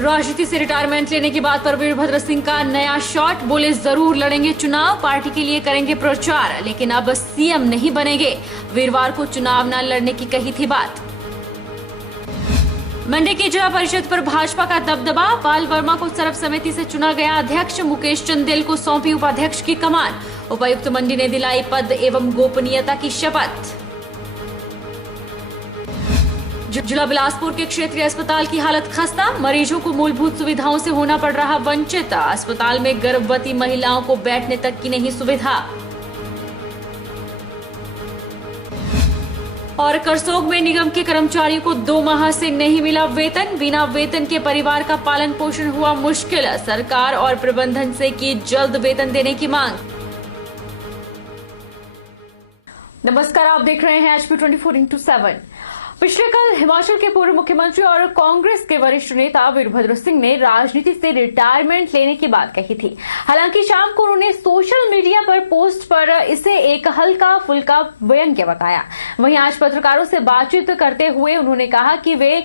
राजनीति से रिटायरमेंट लेने की बात पर वीरभद्र सिंह का नया शॉट। बोले जरूर लड़ेंगे चुनाव, पार्टी के लिए करेंगे प्रचार, लेकिन अब सीएम नहीं बनेंगे। वीरवार को चुनाव न लड़ने की कही थी बात। मंडी की जिला परिषद पर भाजपा का दबदबा। पाल वर्मा को सर्वसम्मति से चुना गया अध्यक्ष। मुकेश चंदेल को सौंपी उपाध्यक्ष की कमान। उपायुक्त मंडी ने दिलाई पद एवं गोपनीयता की शपथ। जिला बिलासपुर के क्षेत्रीय अस्पताल की हालत खस्ता। मरीजों को मूलभूत सुविधाओं से होना पड़ रहा वंचित। अस्पताल में गर्भवती महिलाओं को बैठने तक की नहीं सुविधा। और करसोग में निगम के कर्मचारियों को 2 माह से नहीं मिला वेतन। बिना वेतन के परिवार का पालन पोषण हुआ मुश्किल। सरकार और प्रबंधन से की जल्द वेतन देने की मांग। नमस्कार, आप देख रहे हैं HP 24x7। पिछले कल हिमाचल के पूर्व मुख्यमंत्री और कांग्रेस के वरिष्ठ नेता वीरभद्र सिंह ने राजनीति से रिटायरमेंट लेने की बात कही थी। हालांकि शाम को उन्होंने सोशल मीडिया पर पोस्ट पर इसे एक हल्का फुल्का व्यंग्य बताया। वहीं आज पत्रकारों से बातचीत करते हुए उन्होंने कहा कि वे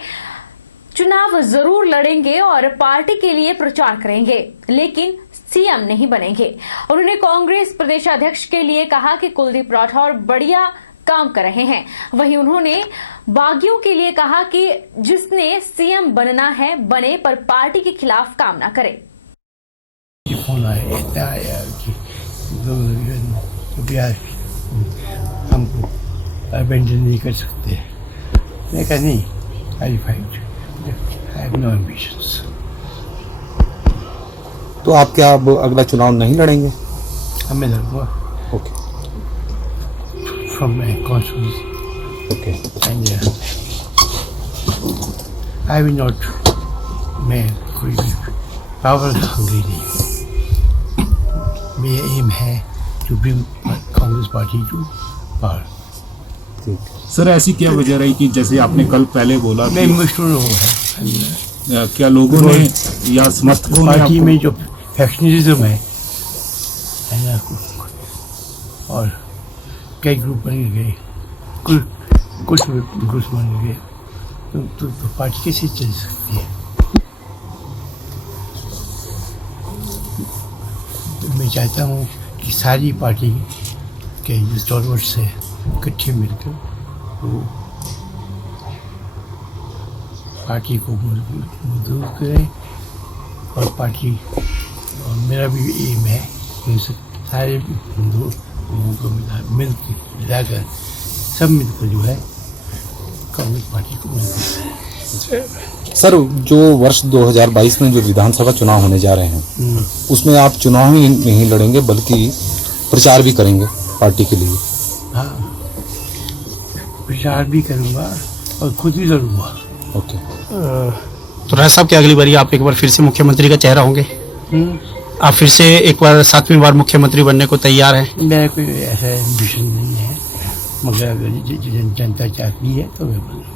चुनाव जरूर लड़ेंगे और पार्टी के लिए प्रचार करेंगे, लेकिन सीएम नहीं बनेंगे। उन्होंने कांग्रेस प्रदेशाध्यक्ष के लिए कहा कि कुलदीप राठौर बढ़िया काम कर रहे हैं। वहीं उन्होंने बागियों के लिए कहा कि जिसने सीएम बनना है बने, पर पार्टी के खिलाफ काम ना करे। फोन आया कि हमको अबेंडन नहीं कर सकते। मैं कहा नहीं, आई हैव नो एम्बिशंस। तो आप क्या अब अगला चुनाव नहीं लड़ेंगे? मैं लड़ूंगा। Okay. From my conscience. Okay. And I will not, मैं कोई भी पावर हंग्री नहीं। मेरा एम है to bring Congress party to power। Sir, ऐसी क्या वजह रही कि जैसे आपने कल पहले बोला मैं इमोशनल है। क्या लोगों ने या समर्थकों ने पार्टी में जो फैक्शनलिज्म है ना, और कई ग्रुप बन गए, कुछ ग्रुप बन गए, तो पार्टी कैसे चल सकती है? तो मैं चाहता हूँ कि सारी पार्टी के जो स्टॉलवर्ड्स है इकट्ठे मिलकर वो पार्टी को मजबूत करें। और पार्टी, और मेरा भी एम है कि सारे हिंदू लोगों को मिलाकर सब मिलकर जो है कांग्रेस पार्टी को मजबूत। सर, जो वर्ष 2022 में जो विधानसभा चुनाव होने जा रहे हैं उसमें आप चुनाव ही नहीं लड़ेंगे बल्कि प्रचार भी करेंगे पार्टी के लिए? हाँ, प्रचार भी करूँगा और खुद भी लड़ूंगा। ओके। तो राय साहब, क्या अगली बारी आप एक बार फिर से मुख्यमंत्री का चेहरा होंगे? आप फिर से एक बार 7वीं बार मुख्यमंत्री बनने को तैयार हैं? मेरा कोई ऐसा एम्बिशन नहीं है, मगर अगर जनता चाहती है तो मैं बनूंगा।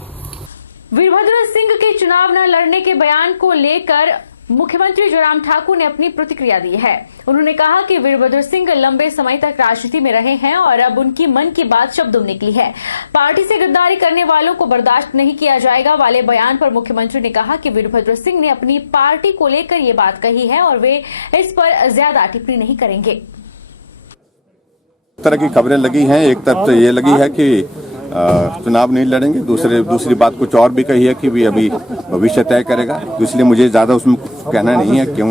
वीरभद्र सिंह के चुनाव न लड़ने के बयान को लेकर मुख्यमंत्री जयराम ठाकुर ने अपनी प्रतिक्रिया दी है। उन्होंने कहा कि वीरभद्र सिंह लंबे समय तक राजनीति में रहे हैं और अब उनकी मन की बात शब्दों में निकली है। पार्टी से गद्दारी करने वालों को बर्दाश्त नहीं किया जाएगा वाले बयान पर मुख्यमंत्री ने कहा कि वीरभद्र सिंह ने अपनी पार्टी को लेकर ये बात कही है और वे इस पर ज्यादा टिप्पणी नहीं करेंगे। तरह की खबरें लगी हैं। एक तरफ तो ये लगी है कि चुनाव नहीं लड़ेंगे, दूसरी बात कुछ और भी कही है कि भी अभी भविष्य तय करेगा, तो इसलिए मुझे ज़्यादा उसमें कहना नहीं है क्यों।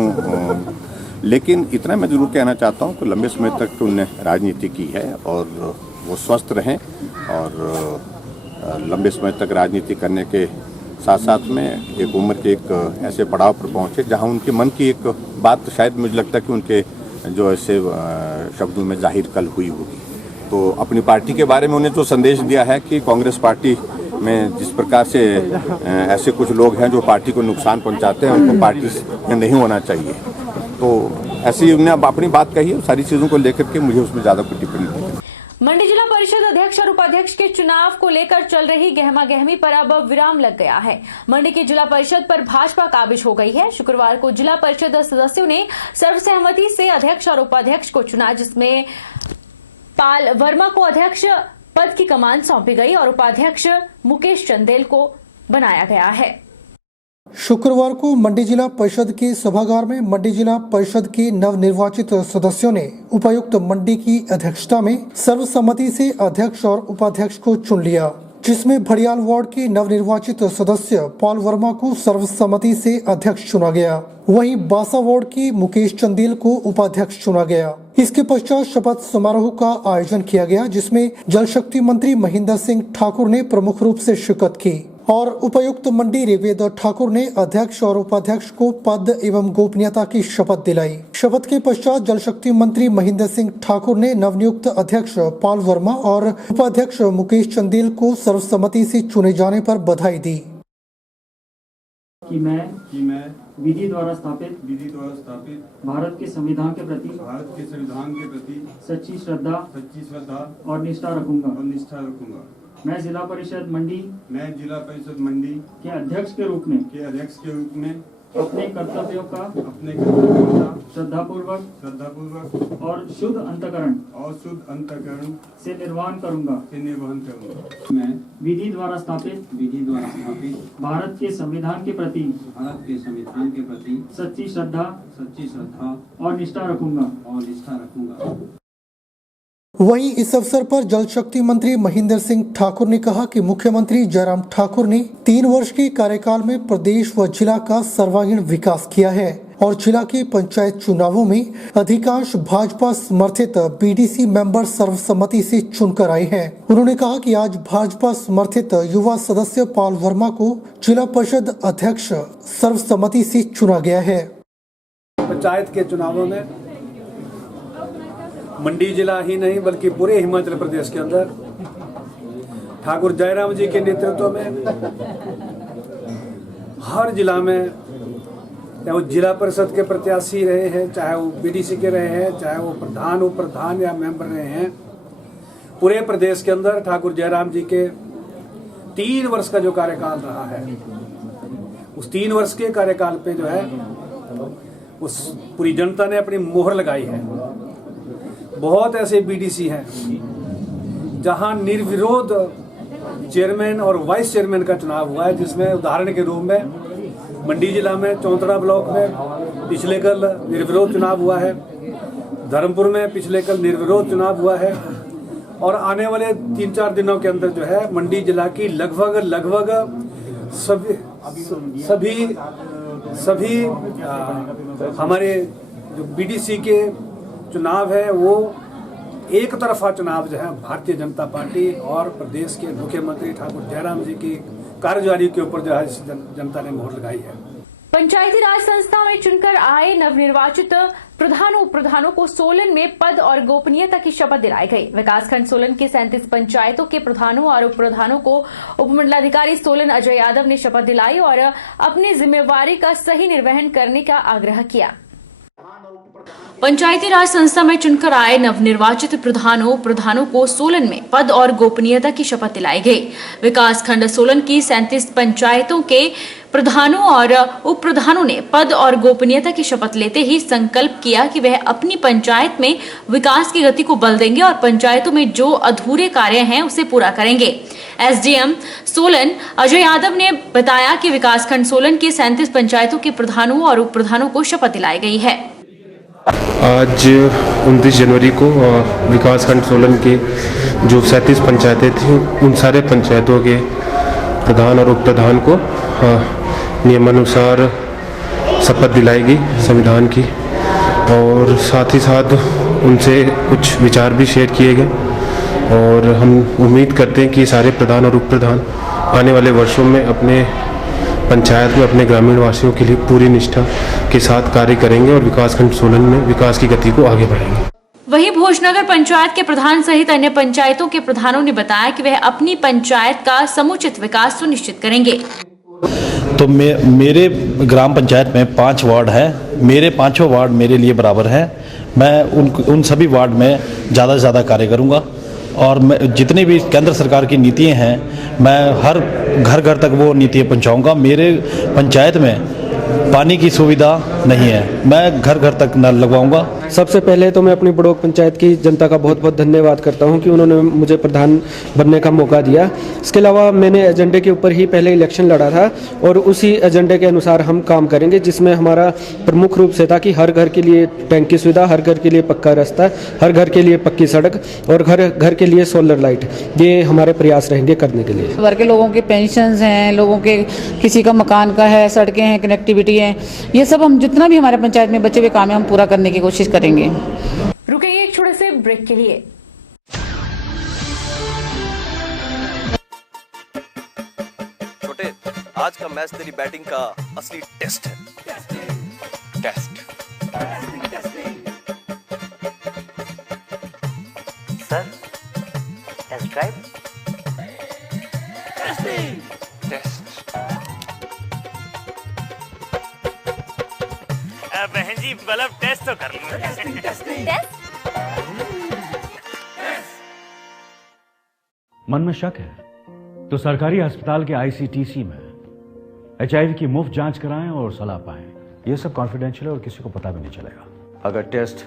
लेकिन इतना मैं जरूर कहना चाहता हूँ कि लंबे समय तक उनने राजनीति की है और वो स्वस्थ रहें और लंबे समय तक राजनीति करने के साथ साथ में एक उम्र के एक ऐसे पड़ाव पर पहुँचे जहाँ उनके मन की एक बात शायद मुझे लगता है कि उनके जो ऐसे शब्दों में जाहिर कल हुई होगी। तो अपनी पार्टी के बारे में उन्हें जो संदेश दिया है कि कांग्रेस पार्टी में जिस प्रकार से ऐसे कुछ लोग हैं जो पार्टी को नुकसान पहुंचाते हैं, उनको पार्टी में नहीं होना चाहिए। तो ऐसी उन्हें अब अपनी बात कही है, सारी चीज़ों को लेकर के मुझे उसमें ज़्यादा कुछ टिप्पणी नहीं है। मंडी जिला परिषद अध्यक्ष और उपाध्यक्ष के चुनाव को लेकर चल रही गहमा गहमी पर अब विराम लग गया है। मंडी की जिला परिषद पर भाजपा काबिज हो गई है। शुक्रवार को जिला परिषद सदस्यों ने सर्वसहमति से अध्यक्ष और उपाध्यक्ष को चुना, जिसमें पाल वर्मा को अध्यक्ष पद की कमान सौंपी गई और उपाध्यक्ष मुकेश चंदेल को बनाया गया है। शुक्रवार को मंडी जिला परिषद के सभागार में मंडी जिला परिषद के नवनिर्वाचित सदस्यों ने उपायुक्त मंडी की अध्यक्षता में सर्वसम्मति से अध्यक्ष और उपाध्यक्ष को चुन लिया, जिसमें भड़ियाल वार्ड के नवनिर्वाचित सदस्य पॉल वर्मा को सर्वसम्मति से अध्यक्ष चुना गया। वहीं बासा वार्ड के मुकेश चंदेल को उपाध्यक्ष चुना गया। इसके पश्चात शपथ समारोह का आयोजन किया गया, जिसमें जल शक्ति मंत्री महेंद्र सिंह ठाकुर ने प्रमुख रूप से शिरकत की और उपायुक्त मंडी रेवेद ठाकुर ने अध्यक्ष और उपाध्यक्ष को पद एवं गोपनीयता की शपथ दिलाई। शपथ के पश्चात जल शक्ति मंत्री महेंद्र सिंह ठाकुर ने नवनियुक्त अध्यक्ष पॉल वर्मा और उपाध्यक्ष मुकेश चंदेल को सर्वसम्मति से चुने जाने पर बधाई दी। कि मैं विधि द्वारा स्थापित भारत के संविधान के प्रति सच्ची श्रद्धा और निष्ठा रखूंगा। मैं जिला परिषद मंडी के अध्यक्ष के रूप में अपने कर्तव्यों का श्रद्धापूर्वक और शुद्ध अंतःकरण से निर्वहन करूंगा। मैं विधि द्वारा स्थापित भारत के संविधान के प्रति सच्ची श्रद्धा और निष्ठा रखूंगा। वहीं इस अवसर पर जल शक्ति मंत्री महेंद्र सिंह ठाकुर ने कहा कि मुख्यमंत्री जयराम ठाकुर ने 3 वर्ष के कार्यकाल में प्रदेश व जिला का सर्वांगीण विकास किया है और जिला के पंचायत चुनावों में अधिकांश भाजपा समर्थित बीडीसी मेंबर सर्वसम्मति से चुनकर आए हैं। उन्होंने कहा कि आज भाजपा समर्थित युवा सदस्य पॉल वर्मा को जिला परिषद अध्यक्ष सर्वसम्मति से चुना गया है। पंचायत के चुनावों में मंडी जिला ही नहीं बल्कि पूरे हिमाचल प्रदेश के अंदर ठाकुर जयराम जी के नेतृत्व में हर जिला में, चाहे वो जिला परिषद के प्रत्याशी रहे हैं, चाहे वो बीडीसी के रहे हैं, चाहे वो प्रधान उप प्रधान या मेंबर रहे हैं, पूरे प्रदेश के अंदर ठाकुर जयराम जी के 3 वर्ष का जो कार्यकाल रहा है, उस 3 वर्ष के कार्यकाल पे जो है उस पूरी जनता ने अपनी मोहर लगाई है। बहुत ऐसे बीडीसी हैं जहां निर्विरोध चेयरमैन और वाइस चेयरमैन का चुनाव हुआ है, जिसमें उदाहरण के रूप में मंडी जिला में चौंतरा ब्लॉक में पिछले कल निर्विरोध चुनाव हुआ है, धर्मपुर में पिछले कल निर्विरोध चुनाव हुआ है और आने वाले 3-4 दिनों के अंदर जो है मंडी जिला की लगभग सभी हमारे जो बीडीसी के चुनाव है वो एक तरफा चुनाव जो है भारतीय जनता पार्टी और प्रदेश के मुख्यमंत्री ठाकुर जयराम जी की कार्यजारी के ऊपर जो है जनता ने मोहर लगाई है। पंचायती राज संस्था में चुनकर आए नवनिर्वाचित प्रधानों को सोलन में पद और गोपनीयता की शपथ दिलाई गई। विकासखंड सोलन के 37 पंचायतों के प्रधानों और उप प्रधानों को उपमंडलाधिकारी सोलन अजय यादव ने शपथ दिलाई और अपनी जिम्मेवारी का सही निर्वहन करने का आग्रह किया। पंचायती राज संस्था में चुनकर आए नवनिर्वाचित प्रधानों को सोलन में पद और गोपनीयता की शपथ दिलाई गई। विकासखंड सोलन की 37 पंचायतों के प्रधानों और उप प्रधानों ने पद और गोपनीयता की शपथ लेते ही संकल्प किया कि वह अपनी पंचायत में विकास की गति को बल देंगे और पंचायतों में जो अधूरे कार्य हैं उसे पूरा करेंगे। एसडीएम सोलन अजय यादव ने बताया कि विकासखंड सोलन की 37 पंचायतों के प्रधानों और उप प्रधानों को शपथ दिलाई गई है। आज 29 जनवरी को विकासखंड सोलन के जो 37 पंचायतें थीं उन सारे पंचायतों के प्रधान और उप प्रधान को नियमानुसार शपथ दिलाई गई संविधान की और साथ ही साथ उनसे कुछ विचार भी शेयर किए गए और हम उम्मीद करते हैं कि सारे प्रधान और उप प्रधान आने वाले वर्षों में अपने पंचायत में अपने ग्रामीण वासियों के लिए पूरी निष्ठा के साथ कार्य करेंगे और विकासखंड सोलन में विकास की गति को आगे बढ़ाएंगे। वहीं भोजनगर पंचायत के प्रधान सहित अन्य पंचायतों के प्रधानों ने बताया कि वह अपनी पंचायत का समुचित विकास सुनिश्चित करेंगे। तो मेरे ग्राम पंचायत में 5 वार्ड है, मेरे 5 वार्ड मेरे लिए बराबर है। मैं उन सभी वार्ड में ज़्यादा से ज़्यादा कार्य करूँगा और मैं जितनी भी केंद्र सरकार की नीतियाँ हैं मैं हर घर घर तक वो नीतियाँ पहुँचाऊँगा। मेरे पंचायत में पानी की सुविधा नहीं है। मैं घर घर तक नल लगवाऊंगा। सबसे पहले तो मैं अपनी बड़ोक पंचायत की जनता का बहुत बहुत धन्यवाद करता हूं कि उन्होंने मुझे प्रधान बनने का मौका दिया। इसके अलावा मैंने एजेंडे के ऊपर ही पहले इलेक्शन लड़ा था और उसी एजेंडे के अनुसार हम काम करेंगे, जिसमें हमारा प्रमुख रूप से था कि हर घर के लिए टैंक की सुविधा, हर घर के लिए पक्का रास्ता, हर घर के लिए पक्की सड़क और घर के लिए सोलर लाइट। ये हमारे प्रयास रहेंगे करने के लिए। वर्ग के लोगों के पेंशन्स हैं, लोगों के किसी का मकान का है, सड़कें हैं, कनेक्टिविटी है, ये सब हम जितना भी हमारे पंचायत में बचे हुए काम है हम पूरा करने की कोशिश करेंगे। रुकेंगे एक छोटे से ब्रेक के लिए। छोटे, आज का मैच तेरी बैटिंग का असली टेस्ट है। Test sir, test drive. बहन जी बल्ब टेस्ट तो कर लो। मन में शक है तो सरकारी अस्पताल के आईसीटीसी में HIV की मुफ्त जांच कराएं और सलाह पाएं। यह सब कॉन्फिडेंशियल है और किसी को पता भी नहीं चलेगा। अगर टेस्ट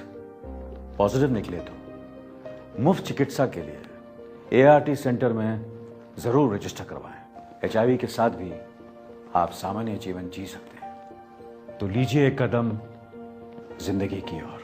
पॉजिटिव निकले तो मुफ्त चिकित्सा के लिए ART सेंटर में जरूर रजिस्टर करवाएं। HIV के साथ भी आप सामान्य जीवन जी सकते हैं। तो लीजिए एक कदम जिंदगी की ओर।